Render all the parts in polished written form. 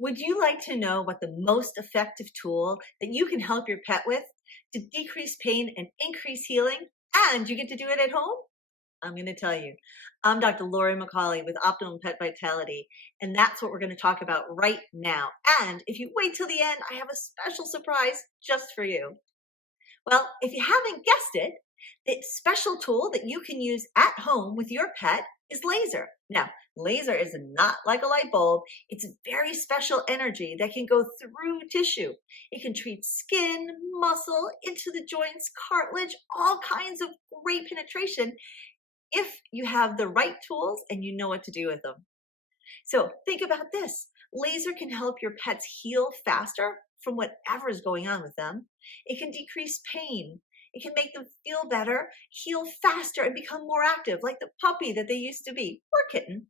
Would you like to know what the most effective tool that you can help your pet with to decrease pain and increase healing, and you get to do it at home? I'm going to tell you. I'm Dr. Lori McCauley with Optimum Pet Vitality, and that's what we're going to talk about right now. And if you wait till the end, I have a special surprise just for you. Well, if you haven't guessed it, the special tool that you can use at home with your pet is laser. Now, laser is not like a light bulb. It's a very special energy that can go through tissue. It can treat skin, muscle, into the joints, cartilage, all kinds of great penetration if you have the right tools and you know what to do with them. So think about this. Laser can help your pets heal faster from whatever is going on with them. It can decrease pain. It can make them feel better, heal faster, and become more active, like the puppy that they used to be, or kitten.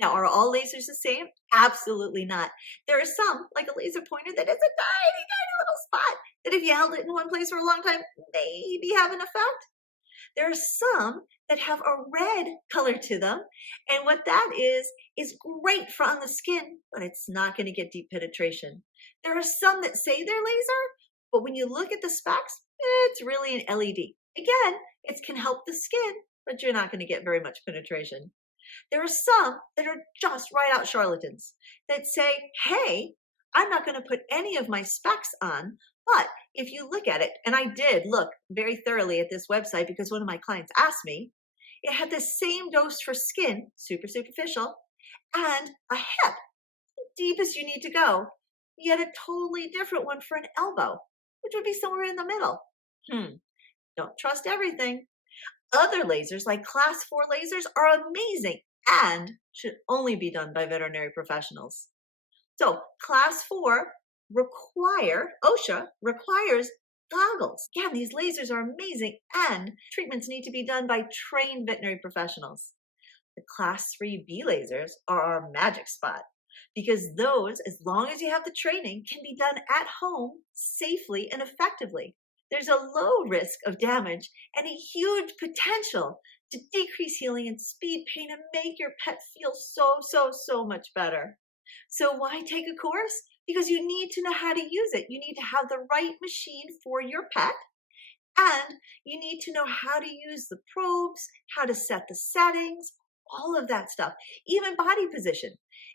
Now, are all lasers the same? Absolutely not. There are some, like a laser pointer, that is a tiny, tiny little spot that if you held it in one place for a long time, maybe have an effect. There are some that have a red color to them, and what that is great for on the skin, but it's not going to get deep penetration. There are some that say they're laser, but when you look at the specs, it's really an LED. Again, it can help the skin, but you're not going to get very much penetration. There are some that are just right out charlatans that say, hey, I'm not going to put any of my specs on, but if you look at it, and I did look very thoroughly at this website because one of my clients asked me, it had the same dose for skin, super superficial, and a hip, the deepest you need to go, yet a totally different one for an elbow, which would be somewhere in the middle. Don't trust everything. Other lasers, like class 4 lasers, are amazing and should only be done by veterinary professionals. So class 4 OSHA requires goggles. Again, these lasers are amazing and treatments need to be done by trained veterinary professionals. The class 3B lasers are our magic spot because those, as long as you have the training, can be done at home safely and effectively. There's a low risk of damage and a huge potential to decrease healing and speed pain and make your pet feel so much better. So why take a course? Because you need to know how to use it. You need to have the right machine for your pet, and you need to know how to use the probes, how to set the settings, all of that stuff, even body position.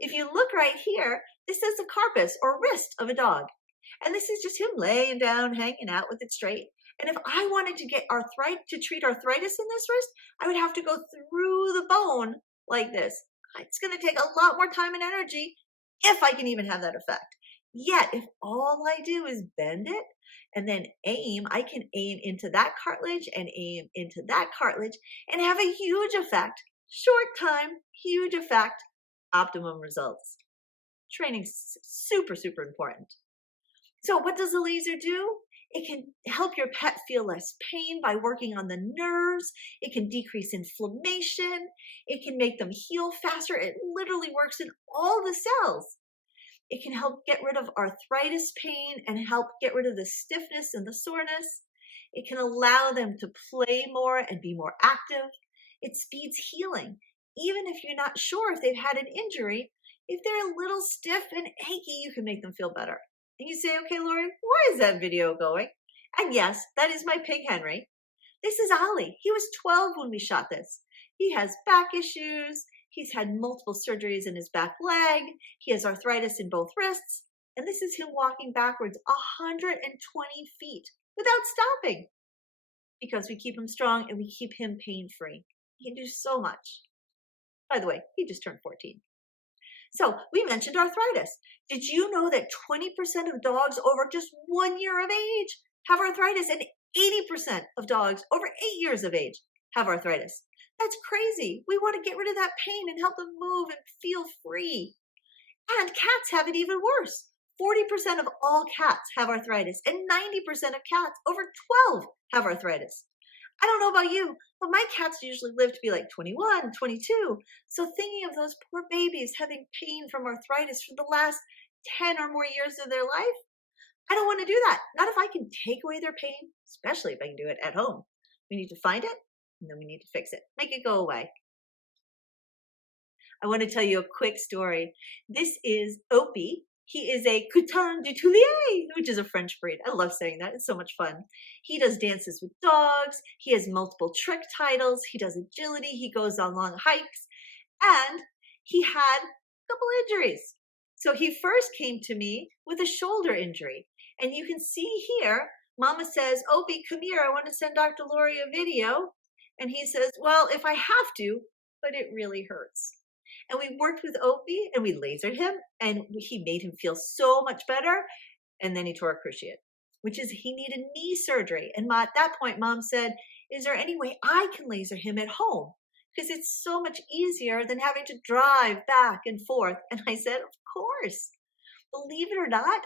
If you look right here, this is the carpus or wrist of a dog. And this is just him laying down, hanging out with it straight. And if I wanted to get treat arthritis in this wrist, I would have to go through the bone like this. It's going to take a lot more time and energy if I can even have that effect. Yet, if all I do is bend it and then aim, I can aim into that cartilage and aim into that cartilage and have a huge effect. Short time, huge effect, optimum results. Training's super important. So what does the laser do? It can help your pet feel less pain by working on the nerves. It can decrease inflammation. It can make them heal faster. It literally works in all the cells. It can help get rid of arthritis pain and help get rid of the stiffness and the soreness. It can allow them to play more and be more active. It speeds healing. Even if you're not sure if they've had an injury, if they're a little stiff and achy, you can make them feel better. And you say, okay, Lori, where is that video going? And yes, that is my pig Henry. This is Ollie. He was 12 when we shot this. He has back issues. He's had multiple surgeries in his back leg. He has arthritis in both wrists. And this is him walking backwards 120 feet without stopping because we keep him strong and we keep him pain-free. He can do so much. By the way, he just turned 14. So we mentioned arthritis. Did you know that 20% of dogs over just 1 year of age have arthritis and 80% of dogs over 8 years of age have arthritis? That's crazy. We want to get rid of that pain and help them move and feel free. And cats have it even worse. 40% of all cats have arthritis and 90% of cats over 12 have arthritis. I don't know about you, but my cats usually live to be like 21, 22. So thinking of those poor babies having pain from arthritis for the last 10 or more years of their life, I don't want to do that. Not if I can take away their pain, especially if I can do it at home. We need to find it, and then we need to fix it. Make it go away. I want to tell you a quick story. This is Opie. He is a cousin du Toulier, which is a French breed. I love saying that. It's so much fun. He does dances with dogs. He has multiple trick titles. He does agility. He goes on long hikes. And he had a couple injuries. So he first came to me with a shoulder injury. And you can see here, Mama says, Opie, come here. I want to send Dr. Lori a video. And he says, well, if I have to, but it really hurts. And we worked with Opie and we lasered him and he made him feel so much better. And then he tore a cruciate, which is he needed knee surgery. And at that point, Mom said, is there any way I can laser him at home? Because it's so much easier than having to drive back and forth. And I said, of course. Believe it or not,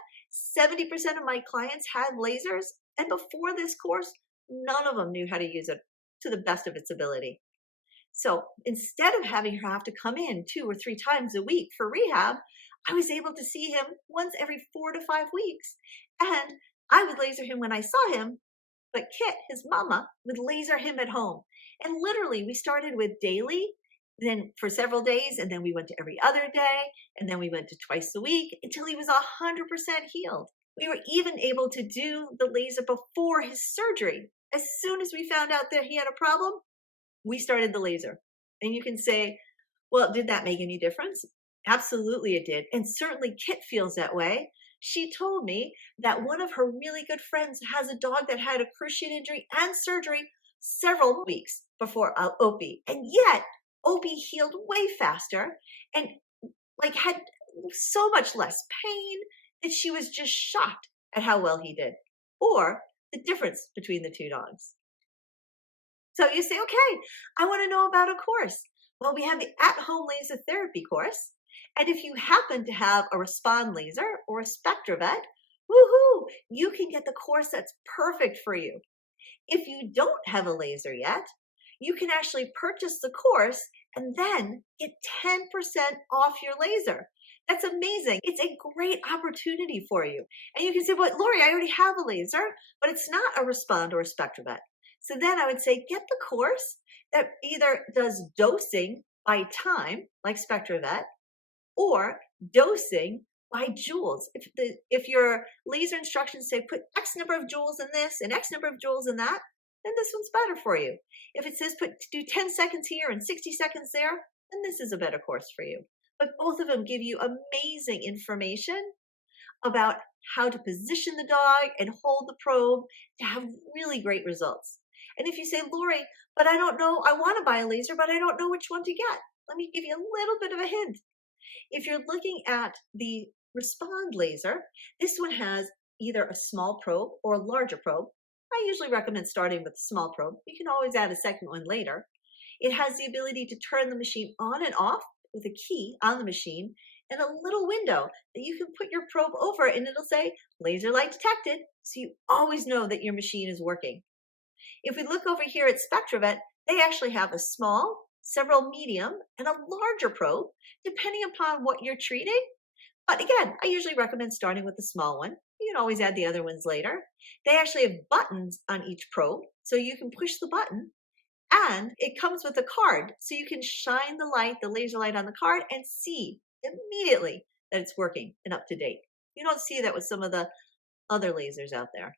70% of my clients had lasers. And before this course, none of them knew how to use it to the best of its ability. So instead of having her have to come in 2 or 3 times a week for rehab, I was able to see him once every 4 to 5 weeks. And I would laser him when I saw him, but Kit, his mama, would laser him at home. And literally we started with daily, then for several days, and then we went to every other day, and then we went to twice a week until he was 100% healed. We were even able to do the laser before his surgery. As soon as we found out that he had a problem, we started the laser. And you can say, well, did that make any difference? Absolutely it did. And certainly Kit feels that way. She told me that one of her really good friends has a dog that had a cruciate injury and surgery several weeks before Opie. And yet Opie healed way faster and had so much less pain that she was just shocked at how well he did, or the difference between the two dogs. So you say, okay, I want to know about a course. Well, we have the at-home laser therapy course. And if you happen to have a Respond laser or a SpectraVet, woohoo, you can get the course that's perfect for you. If you don't have a laser yet, you can actually purchase the course and then get 10% off your laser. That's amazing. It's a great opportunity for you. And you can say, well, Lori, I already have a laser, but it's not a Respond or a SpectraVet. So then I would say, get the course that either does dosing by time, like SpectraVet, or dosing by joules. If your laser instructions say put X number of joules in this and X number of joules in that, then this one's better for you. If it says do 10 seconds here and 60 seconds there, then this is a better course for you. But both of them give you amazing information about how to position the dog and hold the probe to have really great results. And if you say, Lori, but I don't know, I want to buy a laser, but I don't know which one to get. Let me give you a little bit of a hint. If you're looking at the Respond laser, this one has either a small probe or a larger probe. I usually recommend starting with a small probe. You can always add a second one later. It has the ability to turn the machine on and off with a key on the machine and a little window that you can put your probe over and it'll say laser light detected, so you always know that your machine is working. If we look over here at SpectraVet, they actually have a small, several medium, and a larger probe, depending upon what you're treating. But again, I usually recommend starting with the small one. You can always add the other ones later. They actually have buttons on each probe, so you can push the button, and it comes with a card, so you can shine the light, the laser light on the card, and see immediately that it's working and up to date. You don't see that with some of the other lasers out there.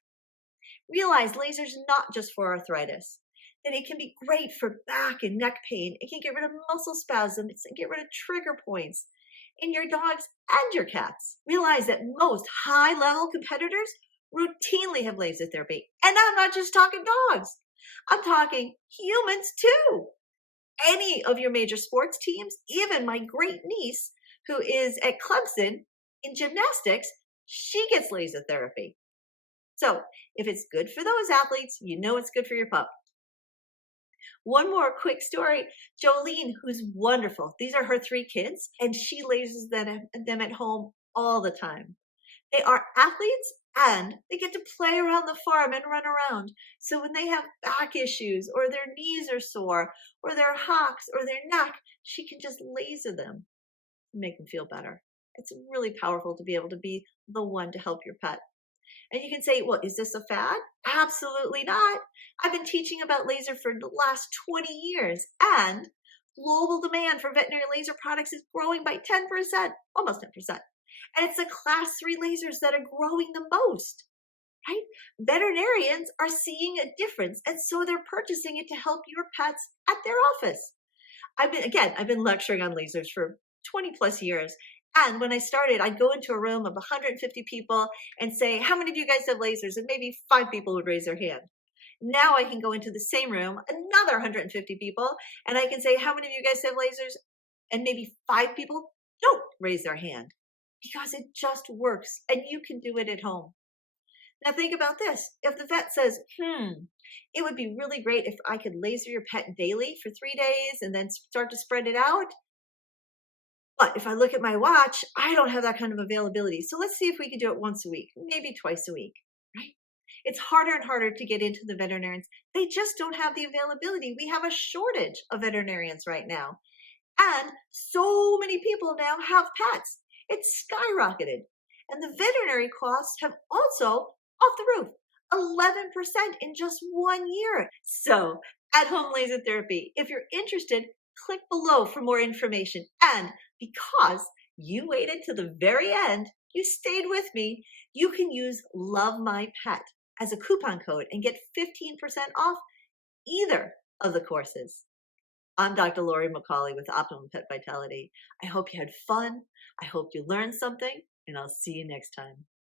Realize lasers not just for arthritis, that it can be great for back and neck pain. It can get rid of muscle spasms and get rid of trigger points in your dogs and your cats. Realize that most high-level competitors routinely have laser therapy. And I'm not just talking dogs. I'm talking humans too. Any of your major sports teams, even my great niece who is at Clemson in gymnastics, she gets laser therapy. So if it's good for those athletes, you know it's good for your pup. One more quick story. Jolene, who's wonderful. These are her 3 kids, and she lasers them at home all the time. They are athletes, and they get to play around the farm and run around. So when they have back issues, or their knees are sore, or their hocks, or their neck, she can just laser them and make them feel better. It's really powerful to be able to be the one to help your pet. And you can say, well, is this a fad? Absolutely not. I've been teaching about laser for the last 20 years. And Global demand for veterinary laser products is growing by 10%, almost 10%. And it's the class 3 lasers that are growing the most, right? Veterinarians are seeing a difference, and so they're purchasing it to help your pets at their office. I've been lecturing on lasers for 20 plus years. And when I started, I'd go into a room of 150 people and say, how many of you guys have lasers? And maybe 5 people would raise their hand. Now I can go into the same room, another 150 people, and I can say, how many of you guys have lasers? And maybe 5 people don't raise their hand because it just works and you can do it at home. Now think about this. If the vet says, it would be really great if I could laser your pet daily for 3 days and then start to spread it out. But if I look at my watch, I don't have that kind of availability. So let's see if we can do it once a week, maybe twice a week, right? It's harder and harder to get into the veterinarians. They just don't have the availability. We have a shortage of veterinarians right now. And so many people now have pets. It's skyrocketed. And the veterinary costs have also off the roof, 11% in just 1 year. So at home laser therapy, if you're interested, click below for more information. And because you waited to the very end, you stayed with me, you can use Love My Pet as a coupon code and get 15% off either of the courses. I'm Dr. Lori McCauley with Optimum Pet Vitality. I hope you had fun. I hope you learned something, and I'll see you next time.